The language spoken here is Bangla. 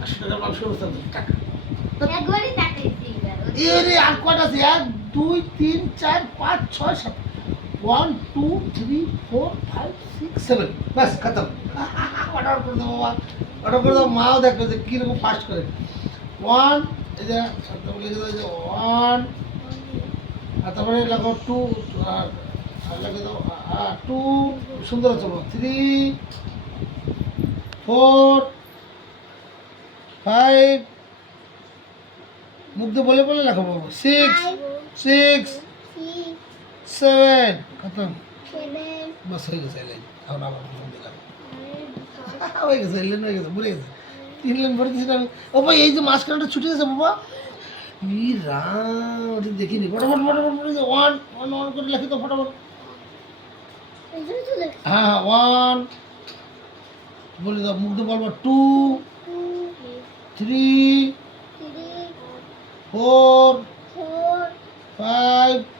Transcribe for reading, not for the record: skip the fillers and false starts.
টাকার মাংস টাকা একবারই তাকাইছি এরে আর কটা আছে 1 2 3 4 5 6 7 1 2 3 4 5 6 7 বাস খতম অর্ডার করে দাও বাবা অর্ডার করে দাও মাও দেখো যে কিরকম ফাস্ট করে 1 এই যে তারপরে লিখে দাও যে 1 আর তারপরে লাগাও 2 আর লাগিয়ে দাও 2 সুন্দর চলো 3 4 5 মুখ দিয়ে বলে বলে লেখো বাবু 6 7 খতম বাস হয়ে গেছে লাইন এখন আবার প্রথম দিলাম হয়ে গেছে লাইন হয়ে গেছে ভরে গেছে 3 লাইন ভরে দিয়েছিলাম ও ভাই এই যে মাঝখানটা ছুটে গেছে বাবা ই রাম ওটা দেখিনি ফটাফট ফটাফট ফটাফট 1 1 1 করে লিখে দাও ফটাফট হ্যাঁ 1 বলে দাও মুখ দিয়ে বলবো 2 3 4 5